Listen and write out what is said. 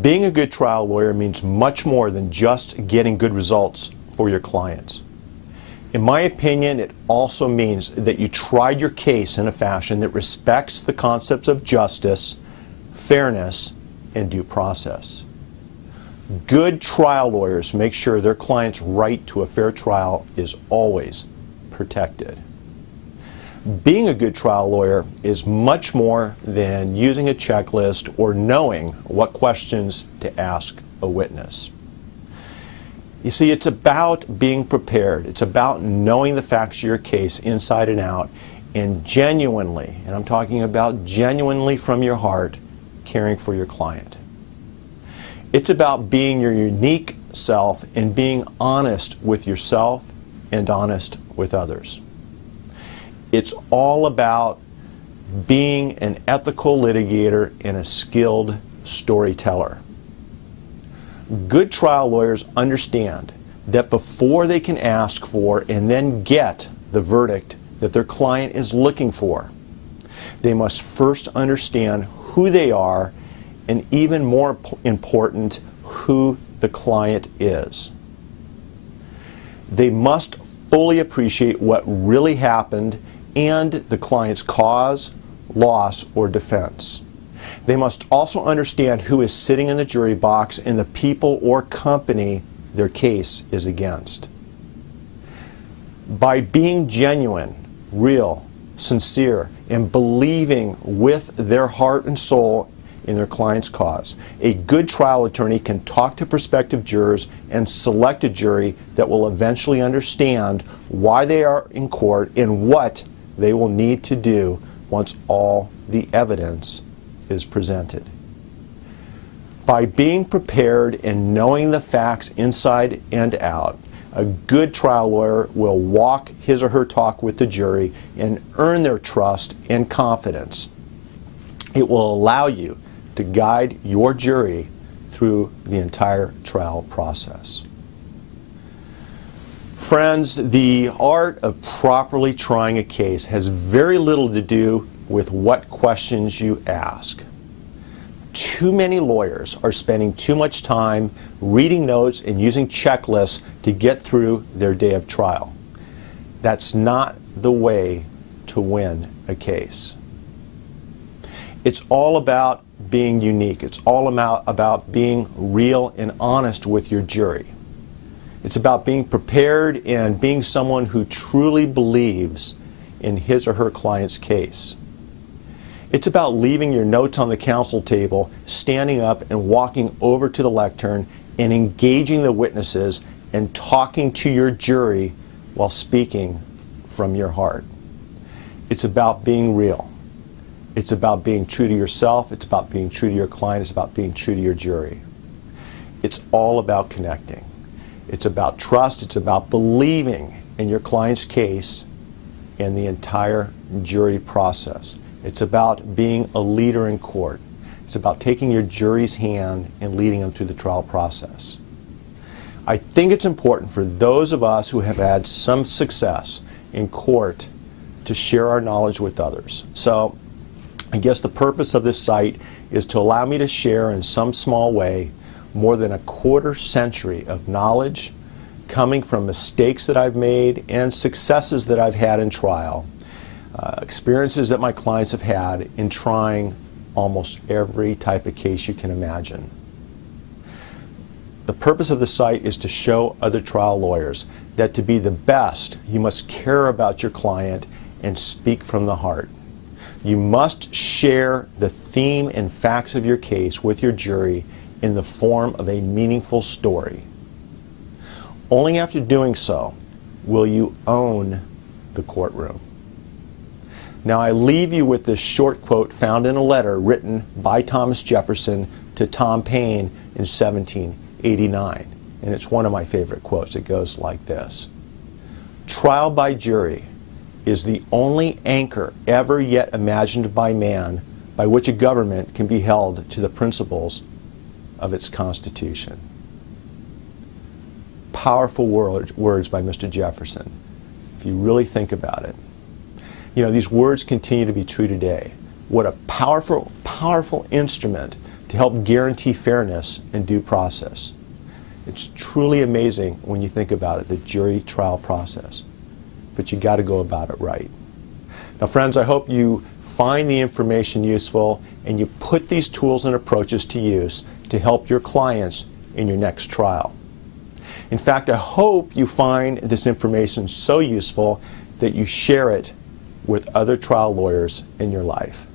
Being a good trial lawyer means much more than just getting good results for your clients. In my opinion, it also means that you tried your case in a fashion that respects the concepts of justice, fairness, and due process. Good trial lawyers make sure their client's right to a fair trial is always protected. Being a good trial lawyer is much more than using a checklist or knowing what questions to ask a witness. You see, it's about being prepared. It's about knowing the facts of your case inside and out and genuinely, and I'm talking about genuinely from your heart, caring for your client. It's about being your unique self and being honest with yourself and honest with others. It's all about being an ethical litigator and a skilled storyteller. Good trial lawyers understand that before they can ask for and then get the verdict that their client is looking for, they must first understand who they are and, even more important, who the client is. They must fully appreciate what really happened and the client's cause, loss, or defense. They must also understand who is sitting in the jury box and the people or company their case is against. By being genuine, real, sincere, and believing with their heart and soul in their client's cause, a good trial attorney can talk to prospective jurors and select a jury that will eventually understand why they are in court and what they will need to do once all the evidence is presented. By being prepared and knowing the facts inside and out, a good trial lawyer will walk his or her talk with the jury and earn their trust and confidence. It will allow you to guide your jury through the entire trial process. Friends, the art of properly trying a case has very little to do with what questions you ask. Too many lawyers are spending too much time reading notes and using checklists to get through their day of trial. That's not the way to win a case. It's all about being unique. It's all about being real and honest with your jury. It's about being prepared and being someone who truly believes in his or her client's case. It's about leaving your notes on the counsel table, standing up and walking over to the lectern and engaging the witnesses and talking to your jury while speaking from your heart. It's about being real. It's about being true to yourself. It's about being true to your client. It's about being true to your jury. It's all about connecting. It's about trust. It's about believing in your client's case and the entire jury process. It's about being a leader in court. It's about taking your jury's hand and leading them through the trial process. I think it's important for those of us who have had some success in court to share our knowledge with others. So I guess the purpose of this site is to allow me to share in some small way more than a quarter century of knowledge coming from mistakes that I've made and successes that I've had in trial, experiences that my clients have had in trying almost every type of case you can imagine. The purpose of the site is to show other trial lawyers that to be the best, you must care about your client and speak from the heart. You must share the theme and facts of your case with your jury in the form of a meaningful story. Only after doing so will you own the courtroom. Now I leave you with this short quote found in a letter written by Thomas Jefferson to Tom Paine in 1789. And it's one of my favorite quotes. It goes like this: "Trial by jury is the only anchor ever yet imagined by man by which a government can be held to the principles of its Constitution." Powerful words by Mr. Jefferson, if you really think about it. You know, these words continue to be true today. What a powerful, powerful instrument to help guarantee fairness and due process. It's truly amazing when you think about it, the jury trial process. But you got to go about it right. Now, friends, I hope you find the information useful and you put these tools and approaches to use to help your clients in your next trial. In fact, I hope you find this information so useful that you share it with other trial lawyers in your life.